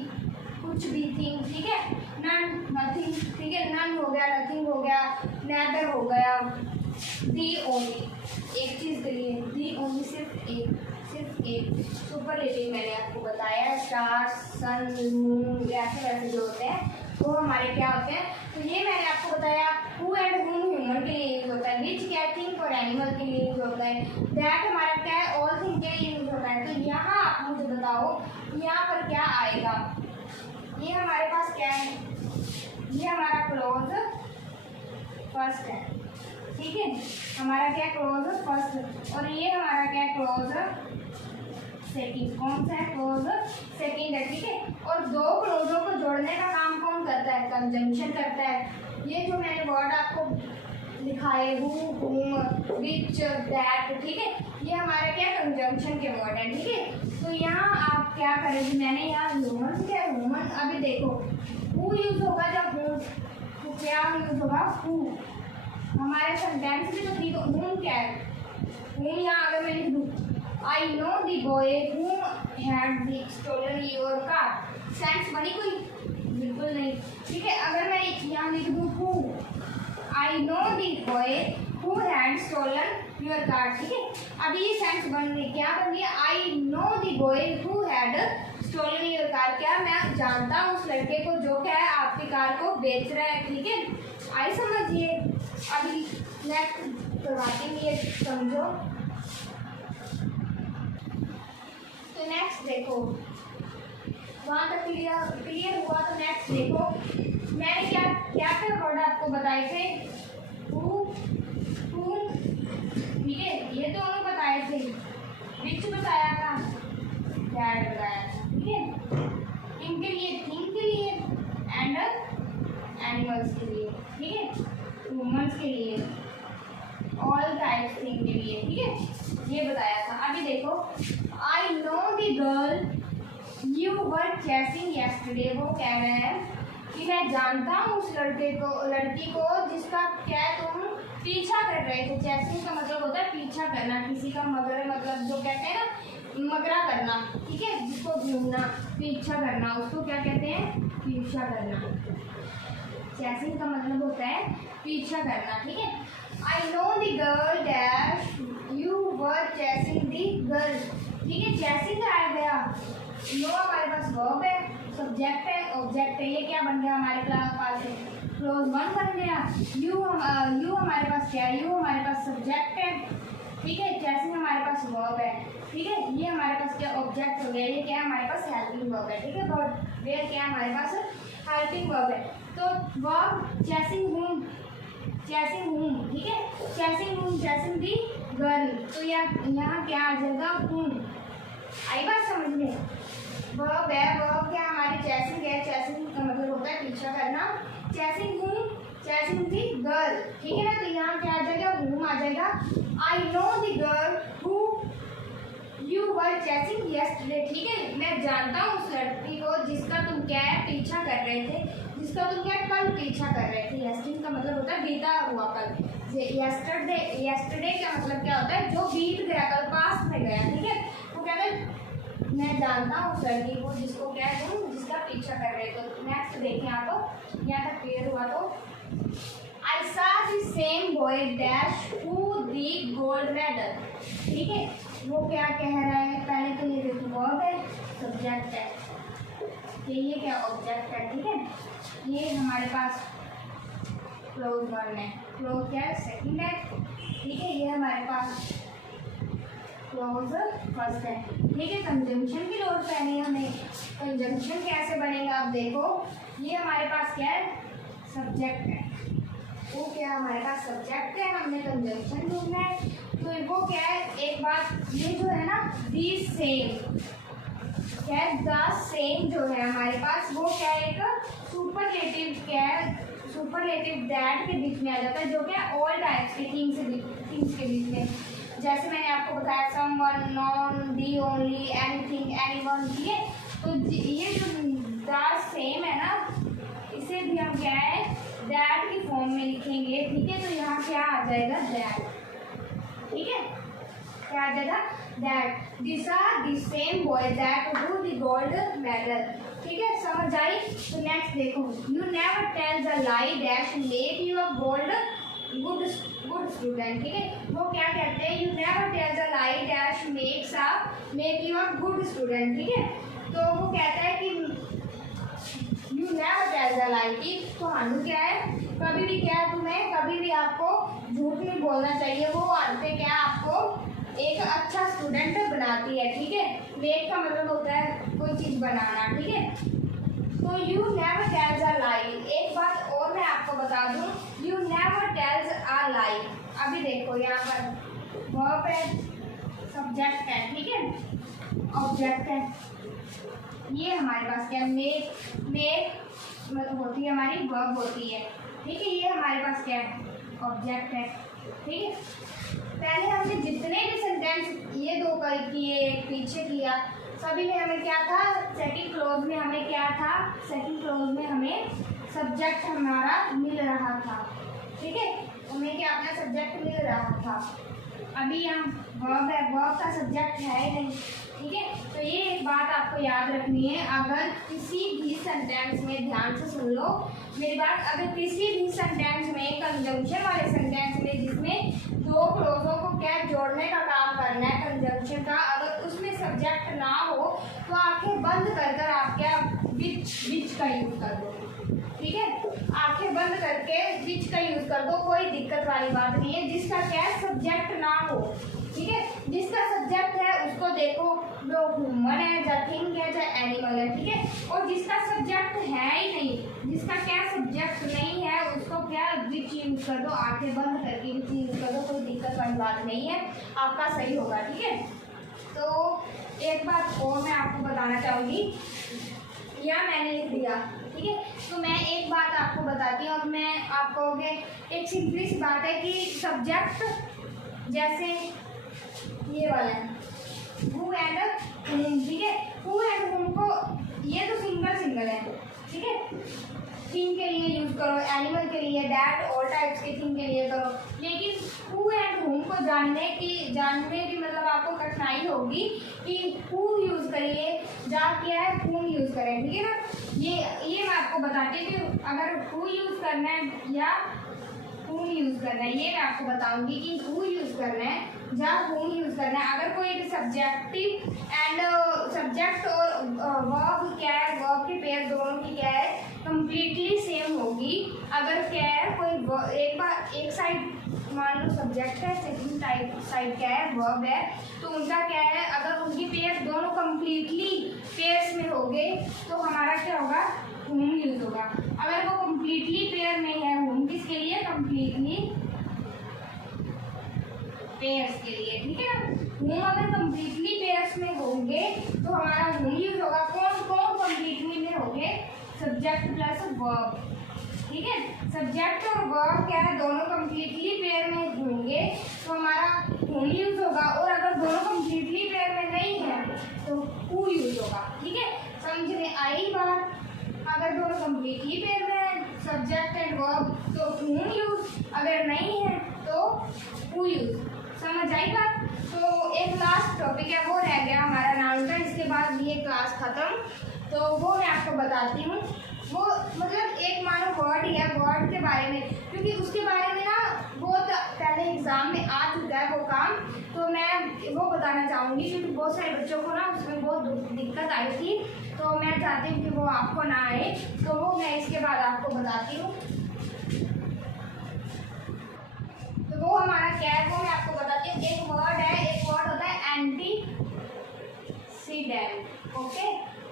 कुछ भी थिंग। ठीक है, नन नथिंग। ठीक है, नन हो गया, नथिंग हो गया, नेदर हो गया, दी ओनली एक चीज़ के लिए, दी ओनली सिर्फ एक सुपरलेटिव मैंने आपको बताया। स्टार, सन, मून, ऐसे वैसे जो होते हैं वो हमारे क्या होते हैं। तो ये मैंने आपको बताया हु एंड whom ह्यूमन के लिए यूज होता है, विच क्या थिंग और एनिमल के लिए यूज होता है, दैट हमारा क्या है ऑल थिंग के लिए यूज होता है। तो यहाँ आप मुझे बताओ यहाँ पर क्या आएगा, ये हमारे पास क्या है, ये हमारा क्लोज फर्स्ट है, ठीक है। हमारा क्या क्लोज फर्स्ट, और ये हमारा क्या क्लोज सेकंड। कौन सा है, क्लोज सेकंड है, ठीक है। और दो क्लोजों को जोड़ने का काम कौन करता है, कंजंक्शन करता है। ये जो मैंने वर्ड आपको लिखाए हु, हुम, विच, दैट, ठीक है, ये हमारे क्या कंजंक्शन के वर्ड है, ठीक है। तो यहाँ आप क्या करेंगे, मैंने यहाँ ह्यूमन क्या है, ह्यूमन। अभी देखो हु यूज होगा जब हु, तो क्या यूज होगा, हु। हमारे सेंटेंस में तो थी, तो हुम क्या है, हुम। यहाँ अगर मैं लिख दूँ I know the boy whom had stolen your car, sense बनी कोई, बिल्कुल नहीं, ठीक है। अगर मैं यहाँ लिख दूँ who, I know the boy who had stolen your car, ठीक है। अभी ये सेंस बन रही, क्या बन रही है, I know the boy who had stolen your car, क्या मैं जानता हूँ उस लड़के को जो क्या है आपकी कार को बेच रहा है, ठीक है। आई समझिए। अभी नेक्स्ट करवाते हैं, ये समझो। तो नेक्स्ट देखो, वहाँ तक क्लियर हुआ। तो नेक्स्ट देखो, मैंने क्या क्या क्या वर्ड आपको बताए थे, हु, हुम, ठीक है, ये दोनों बताए थे। विच बताया था, दैट बताया था, ठीक है। इनके लिए, थिंग के लिए, एंड एनिमल्स के लिए, ठीक है, ह्यूमंस के लिए, ऑल टाइप्स थिंग के लिए, ठीक है, ये बताया था। अभी देखो, आई know the girl you were chasing yesterday, वो कह रहे हैं कि मैं जानता हूँ उस लड़की को जिसका क्या तुम पीछा कर रहे थे। चेसिंग का मतलब होता है पीछा करना, किसी का मगर, मतलब जो कहते हैं ना मगरा करना, ठीक है, जिसको घूमना, पीछा करना, उसको क्या कहते हैं, पीछा करना। चेसिंग का मतलब होता है पीछा करना, ठीक है। I know the girl dash you were chasing the girl, ठीक है। चेसिंग आ गया, नो हमारे पास वर्ब है, सब्जेक्ट है, ऑब्जेक्ट है, ये क्या बन गया हमारे पास, क्लोज वन बन गया। यू हमारे पास क्या है, यू हमारे पास सब्जेक्ट है, ठीक है। चेसिंग हमारे पास वर्ब है, ठीक है। ये हमारे पास क्या ऑब्जेक्ट हो गया, ये क्या हमारे पास हेल्पिंग वर्ब है, ठीक है। बट वेयर क्या हमारे पास हेल्पिंग वर्ब है। तो वर्ब चेसिंग हूम, ठीक है, चेसिंग हूम, चेसिंग दी गर्ल, तो यहाँ क्या आ जाएगा, हूम। आई बात समझ में। वर्ब है, वर्ब क्या हमारी चेसिंग है, चेसिंग का मतलब होता है पीछा करना, चेसिंग हूम, चेसिंग दी गर्ल, ठीक है ना। तो यहाँ क्या आ जाएगा, हूम आ जाएगा। आई know the girl who you were chasing yesterday, ठीक है, मैं जानता हूँ उस लड़की को जिसका तुम क्या है पीछा कर रहे थे, जिसका तुम क्या कल पीछा कर रहे थे। यस्टरडे का मतलब होता है बीता हुआ कल, यस्टरडे का मतलब क्या होता है, जो बीत गया, कल पास में गया, ठीक है। वो कहते हैं मैं जानता हूँ उस लड़की को जिसको क्या है तुम जिसका पीछा कर रहे थे। तो नेक्स्ट देखें आप, यहाँ तक क्लियर हुआ। तो I saw the same boy dash who the gold medal, ठीक है। वो क्या कह रहा है, पहले तो ये देखो वर्ब है, सब्जेक्ट है, ये क्या ऑब्जेक्ट है, ठीक है। ये हमारे पास क्लोज वन है, क्लोज क्या है, सेकंड है, ठीक है। ये हमारे पास क्लोज फर्स्ट है, ठीक है। कंजंक्शन की लोड पहनी है हमें, कंजंक्शन कैसे बनेगा आप देखो। ये हमारे पास क्या है, सब्जेक्ट है, वो क्या हमारे पास सब्जेक्ट है, हमने कंजंक्शन ढूंढना है। तो वो क्या है, एक बात ये जो है ना, दी सेम, क्या है, द सेम जो है हमारे पास, वो क्या है, एक सुपरलेटिव, क्या है, सुपरलेटिव दैट के बीच में आ जाता है, जो क्या ऑल टाइप्स के थिंग्स के बीच में। जैसे मैंने आपको बताया someone, non, the only, anything, anyone, ठीक है। तो ये जो द सेम है ना, इसे भी हम क्या है दैट की फॉर्म में लिखेंगे, ठीक है। तो यहाँ क्या आ जाएगा, दैट, ठीक है, क्या आ जाएगा, that. This are the same boy that who the gold medal, ठीक है, समझ आई। तो नेक्स्ट देखो, you never tell the lie dash make you a good student, ठीक है। वो क्या कहते हैं, you never tell the lie dash make you a good student, ठीक है। तो वो कहता है कि you never tell the lie, की तो क्या है, कभी भी क्या है, तुम्हें कभी भी आपको झूठ नहीं बोलना चाहिए। वो आदतें क्या आपको एक अच्छा स्टूडेंट बनाती है, ठीक है। मेक का मतलब होता है कोई चीज़ बनाना, ठीक है। तो यू नेवर टेल्स अ लाई। एक बात और मैं आपको बता दूं, यू नेवर टेल्स अ लाई। अभी देखो यहाँ पर वर्ब है, सब्जेक्ट है, ठीक है, ऑब्जेक्ट है, ये हमारे पास क्या मेक मतलब होती है हमारी, वर्ब होती है, ठीक है, ये हमारे पास क्या है, ऑब्जेक्ट है, ठीक है। पहले हमने जितने भी सेंटेंस ये दो किए, एक पीछे किया, सभी में हमें क्या था, सेकंड क्लोज में हमें क्या था, सेकंड क्लोज में हमें सब्जेक्ट हमारा मिल रहा था, ठीक है, हमें क्या अपना सब्जेक्ट मिल रहा था। अभी यहाँ वर्ब है, वर्ब का सब्जेक्ट है ही नहीं, ठीक है। तो ये एक बात आपको याद रखनी है, अगर किसी भी सेंटेंस में, ध्यान से सुन लो मेरी बात, अगर किसी भी सेंटेंस में, कंजंक्शन वाले सेंटेंस में जिसमें दो क्लोजों को क्या जोड़ने का काम करना है कंजंक्शन का, अगर उसमें सब्जेक्ट ना हो तो आंखें बंद कर कर आप क्या विच का यूज कर दो, ठीक है, आंखें बंद करके विच का यूज कर दो, कोई दिक्कत वाली बात नहीं है। जिसका क्या सब्जेक्ट ना हो, ठीक है, जिसका सब्जेक्ट है उसको देखो, जो ह्यूमन है, या थिंग है, या एनिमल है, ठीक है, और जिसका सब्जेक्ट है ही नहीं, जिसका क्या सब्जेक्ट नहीं है, उसको क्या विच यूज कर दो, आंखें बंद करके विच यूज कर दो, कोई दिक्कत वाली बात नहीं है, आपका सही होगा, ठीक है। तो एक बात और मैं आपको बताना चाहूँगी, या मैंने लिख दिया, ठीक है, तो मैं एक बात आपको बताती हूँ। अब मैं आप कहोगे एक सिंपली सी बात है कि सब्जेक्ट जैसे ये वाला है, हु एंड हुम, ठीक है, हु एंड हुम को ये तो सिंगल है, ठीक है, थिंग के लिए यूज करो, एनिमल के लिए, दैट, ऑल टाइप्स के थिंग के लिए करो, लेकिन हु एंड हुम को जानने की मतलब आपको कठिनाई होगी कि हु यूज करिए, जा क्या है, हुम यूज करें, ठीक है ना। ये मैं आपको बताती हूँ कि अगर हु यूज करना है या हुम यूज करना है, ये मैं आपको बताऊंगी कि हु यूज करना है या हुम यूज करना है। अगर कोई सब्जेक्टिव एंड सब्जेक्ट और वर्ब क्या है, वर्ब के पेयर दोनों की क्या है, कंप्लीटली सेम होगी। अगर क्या है कोई एक साइड मान लो सब्जेक्ट है, सेकंड साइड क्या है, वर्ब है, तो उनका क्या है, अगर उनकी पेयर दोनों कंप्लीटली पेयर्स में होंगे तो हमारा क्या होगा, हुम यूज होगा। अगर वो कंप्लीटली पेयर में है, हुम किसके लिए, कंप्लीटली पेयर्स के लिए, ठीक है ना। हुम अगर कंप्लीटली पेयर्स में होंगे तो हमारा हुम यूज होगा। कौन कौन कंप्लीटली में होंगे, सब्जेक्ट प्लस वर्ब, ठीक है, सब्जेक्ट और वर्ब क्या है, दोनों कंप्लीटली पेयर में होंगे तो हमारा हुम यूज होगा, और अगर दोनों कंप्लीटली पेयर में नहीं है तो हु यूज होगा, ठीक है, समझ में आई बात। अगर दोनों कंप्लीटली पेयर में है, सब्जेक्ट एंड वर्ब, तो हुम यूज, अगर नहीं है तो हु यूज, समझ आई बात। तो एक लास्ट टॉपिक है, वो रह गया हमारा नाउन का, इसके बाद ये क्लास खत्म। तो वो मैं आपको बताती हूँ, वो मतलब एक मानो वर्ड ही है, वर्ड के बारे में, क्योंकि उसके बारे में ना बहुत पहले एग्जाम में आ चुका है वो काम, तो मैं वो बताना चाहूँगी, क्योंकि बहुत सारे बच्चों को ना उसमें बहुत दिक्कत आई थी, तो मैं चाहती हूँ कि वो आपको ना आए, तो वो मैं इसके बाद आपको बताती हूँ। तो वो हमारा क्या है, वो मैं आपको बताती हूँ। एक वर्ड है, एक वर्ड होता है एंटीसीडेंट, ओके,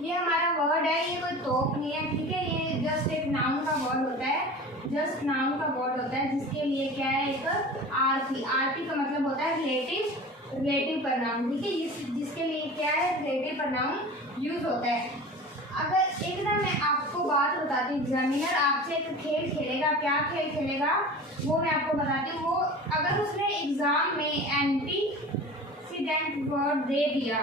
ये हमारा वर्ड है, ये कोई तोप नहीं है, ठीक है, ये जस्ट एक नाउन का वर्ड होता है, जस्ट नाउन का वर्ड होता है, जिसके लिए क्या है, एक आरपी का मतलब होता है रिलेटिव प्रनाउन, ठीक है, जिसके लिए क्या है, रिलेटिव प्रनाउन यूज होता है। अगर एक ना मैं आपको बात बताती हूँ, एग्जामिनर आपसे एक खेल खेलेगा, क्या खेल खेलेगा वो मैं आपको बताती हूँ। वो अगर उसने एग्जाम में एंटीसीडेंट वर्ड दे दिया,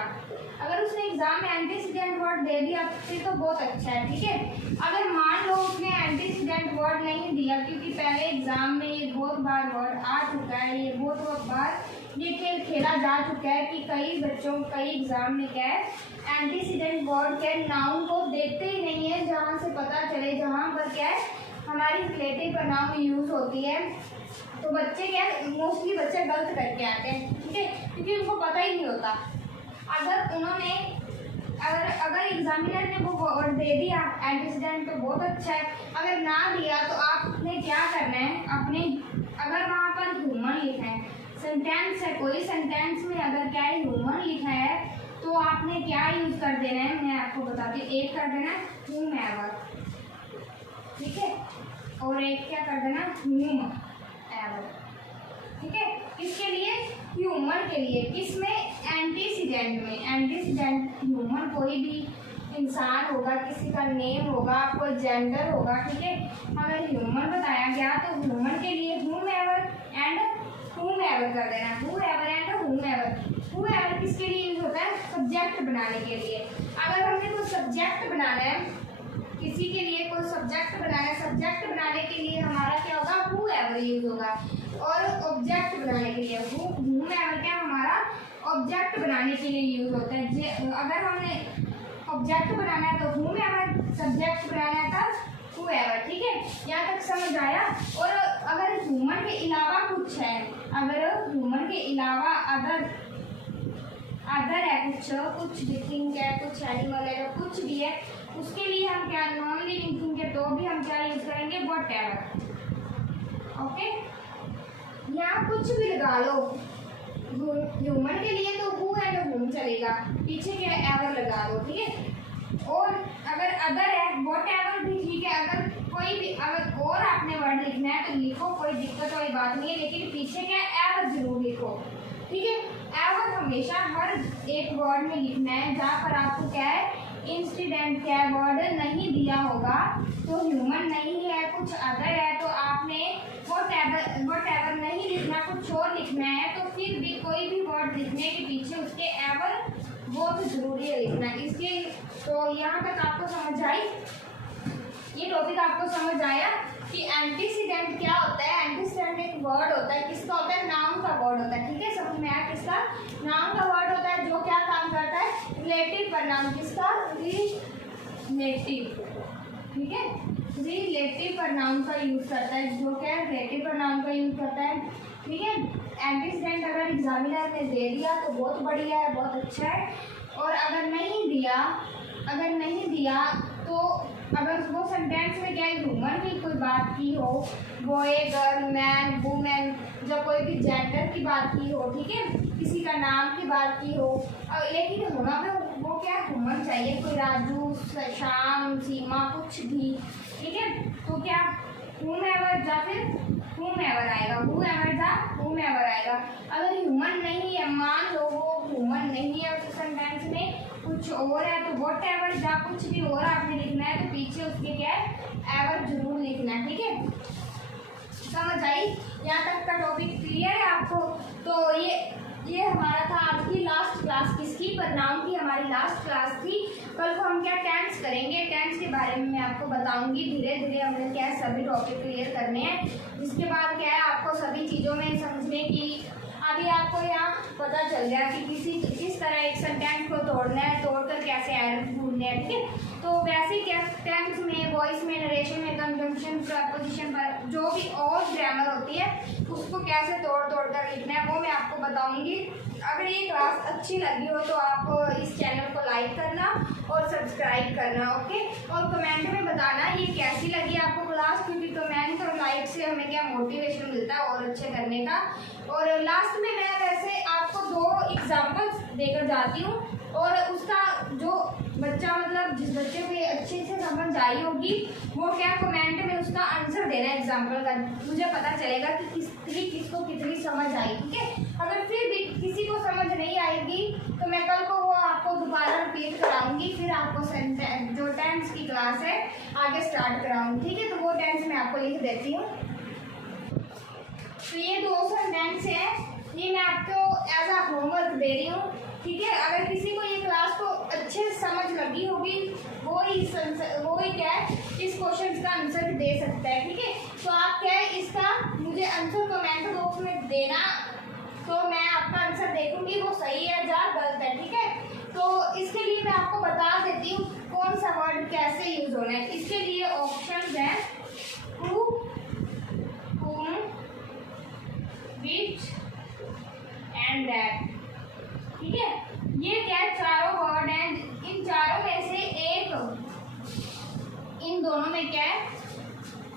अगर उसने एग्जाम में एंटीसीडेंट वर्ड दे दिया फिर तो बहुत अच्छा है, ठीक है। अगर मान लो उसने एंटीसीडेंट वर्ड नहीं दिया, क्योंकि पहले एग्जाम में ये बहुत बार वर्ड आ चुका है, ये बहुत बार ये खेल खेला जा चुका है कि कई बच्चों कई एग्जाम में क्या है, एंटीसीडेंट वर्ड के नाउन को देते ही नहीं है, जहाँ से पता चले जहाँ पर क्या है हमारी रिलेटिव प्रनाउन यूज होती है, तो बच्चे क्या है, मोस्टली बच्चे गलत करके आते हैं, ठीक है, क्योंकि उनको पता ही नहीं होता। अगर उन्होंने अगर एग्जामिनर ने वो वर्ड दे दिया एंटीसीडेंट तो बहुत अच्छा है, अगर ना दिया तो आपने क्या करना है, अपने अगर वहाँ पर ह्यूमन लिखा है, सेंटेंस है कोई, सेंटेंस में अगर क्या है ह्यूमन लिखा है, तो आपने क्या यूज कर देना है, मैं आपको बताती हूँ। एक कर देना है whomever, ठीक है, और एक क्या कर देना whomever, ठीक है। किसके लिए? ह्यूमन के लिए। किसमें? एंटीसीडेंट में। एंटीसीडेंट ह्यूमन कोई भी इंसान होगा, किसी का नेम होगा, कोई जेंडर होगा, ठीक है। अगर ह्यूमन बताया गया तो ह्यूमन के लिए whomever एंड whomever कर देना, whoever एंड whomever। whoever किसके लिए यूज होता है? सब्जेक्ट बनाने के लिए। अगर हमने कोई सब्जेक्ट बनाना है, किसी के लिए कोई सब्जेक्ट बनाना है, सब्जेक्ट बनाने के लिए हमारा क्या होगा? whoever यूज होगा। और ऑब्जेक्ट बनाने के लिए whomever क्या हमारा ऑब्जेक्ट बनाने के लिए यूज होता है। अगर हमने ऑब्जेक्ट बनाना है तो whomever, सब्जेक्ट बनाना है तो whoever, ठीक है। यहाँ तक समझ आया। और अगर ह्यूमन के अलावा कुछ है, अगर ह्यूमन के अलावा अदर है, कुछ लिविंग है, कुछ एनिमल है, कुछ भी है, उसके लिए हम क्या, नॉन लिविंग थिंग है तो भी हम क्या यूज करेंगे? Whatever, okay. यहाँ कुछ भी लगा लो, ह्यूमन के लिए तो हु एंड हुम चलेगा, पीछे क्या एवर लगा दो, ठीक है। और अगर अदर है, व्हाटएवर भी ठीक है। अगर कोई भी, अगर और आपने वर्ड लिखना है तो लिखो, कोई दिक्कत वाली बात नहीं है, लेकिन पीछे क्या एवर जरूर लिखो, ठीक है। एवर हमेशा हर एक वर्ड में लिखना है। जहाँ पर आपको क्या है, इंसिडेंट क्या वर्ड नहीं दिया होगा, तो ह्यूमन नहीं है, कुछ अदर है, तो आपने व्हाटएवर नहीं लिखना, कुछ और लिखना है। तो फिर भी कोई भी वर्ड लिखने के पीछे उसके एवर बहुत जरूरी है लिखना। इसलिए तो यहाँ तक आपको समझ आई, ये टॉपिक आपको समझ आया कि एंटीसीडेंट क्या होता है। एंटीसीडेंट एक वर्ड होता है, किसका होता है? नाउन का वर्ड होता है, ठीक है। समझ में आया? किसका? नाउन का वर्ड होता है, जो क्या काम करता है? Relative pronoun. किसका? रिलेटिव, ठीक है। रिलेटिव प्रनाउन का यूज करता है, जो क्या है? रिलेटिव प्रनाउन का यूज करता है, ठीक है। एंटीसीडेंट अगर एग्जामिनर ने दे दिया तो बहुत बढ़िया है, बहुत अच्छा है। और अगर नहीं दिया तो अगर वो सेंटेंस में क्या है, ह्यूमन की कोई बात की हो, बॉय, गर्ल, मैन, वुमेन, जब कोई भी जेंडर की बात की हो, ठीक है, किसी का नाम की बात की हो, लेकिन होना भी वो क्या ह्यूमन चाहिए, कोई राजू, श्याम, सीमा, कुछ भी, ठीक है। तो क्या whomever या फिर whomever आएगा, whomever आएगा। अगर ह्यूमन नहीं है, मान लो वो ह्यूमन नहीं है, उस सेंटेंस में कुछ और है, तो व्हाटएवर या कुछ भी और आपने लिखना है तो पीछे उसके क्या है, एवर जरूर लिखना है, ठीक है। समझ आई? यहाँ तक का टॉपिक क्लियर है आपको? तो ये हमारा था आज की लास्ट क्लास। किसकी? प्रनाउन की हमारी लास्ट क्लास थी। कल को हम क्या टेंस करेंगे, टेंस के बारे में मैं आपको बताऊंगी। धीरे धीरे हमने क्या है, सभी टॉपिक क्लियर करने हैं। जिसके बाद क्या है, आपको सभी चीज़ों में समझने की, अभी आपको यहाँ पता चल गया कि किस तरह एक सेंटेंस को तोड़ना है, तोड़कर कैसे एरर ढूंढना है, ठीक है। तो वैसे क्या टेंस में, वॉइस में, नरेशन में, कंजंक्शन, प्रपोजिशन पर जो भी और ग्रामर होती है उसको कैसे तोड़ कर लिखना है वो मैं आपको बताऊंगी। अगर ये क्लास अच्छी लगी हो तो आप इस चैनल को लाइक करना और सब्सक्राइब करना, ओके। और कमेंट में बताना ये कैसी लगी आपको क्लास, क्योंकि कमेंट और लाइक से हमें क्या मोटिवेशन मिलता है और अच्छे करने का। और लास्ट में मैं वैसे आपको 2 एग्जाम्पल्स देकर जाती हूँ, और उसका जो बच्चा, मतलब जिस बच्चे को ये अच्छे से समझ आई होगी वो क्या कमेंट में उसका आंसर देना एग्जाम्पल का, मुझे पता चलेगा कि किसको कितनी समझ आई, ठीक है। अगर फिर भी किसी को समझ नहीं आएगी तो मैं कल को वो आपको दोबारा रिपीट कराऊंगी, फिर आपको जो टेंस की क्लास है आगे स्टार्ट कराऊंगी, ठीक है। तो वो टेंस मैं आपको लिख देती हूँ। तो ये 2 सेंटेंस है, ये मैं आपको एज अ होमवर्क दे रही हूँ, ठीक है। अगर किसी को ये क्लास को अच्छे से समझ लगी होगी वो ही क्या है, इस क्वेश्चन का आंसर दे सकता है, ठीक है। तो आप क्या है, इसका मुझे आंसर कमेंट बॉक्स में देना, तो मैं आपका आंसर देखूंगी वो सही है या गलत है, ठीक है। तो इसके लिए मैं आपको बता देती हूँ कौन सा वर्ड कैसे यूज होना है। इसके लिए ऑप्शन है who, whom, which and that, ठीक है। ये क्या चारों वर्ड हैं, इन चारों में से एक, इन दोनों में क्या है,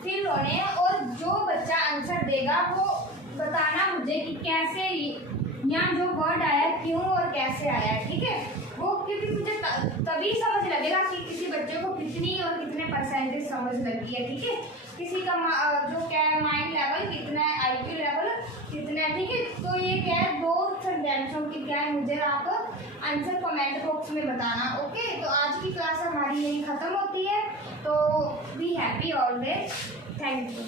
फिल होने हैं। और जो बच्चा आंसर देगा वो बताना मुझे कि कैसे यहाँ जो वर्ड आया क्यों और कैसे आया, ठीक है। वो क्योंकि मुझे होती है, ठीक है। किसी का जो क्या है माइंड लेवल कितना है, IQ लेवल कितना है, ठीक है। तो ये क्या है 2 सेंटेंसों की क्या है मुझे आप आंसर कमेंट बॉक्स में बताना, ओके। तो आज की क्लास हमारी यही ख़त्म होती है, तो be happy always, thank you.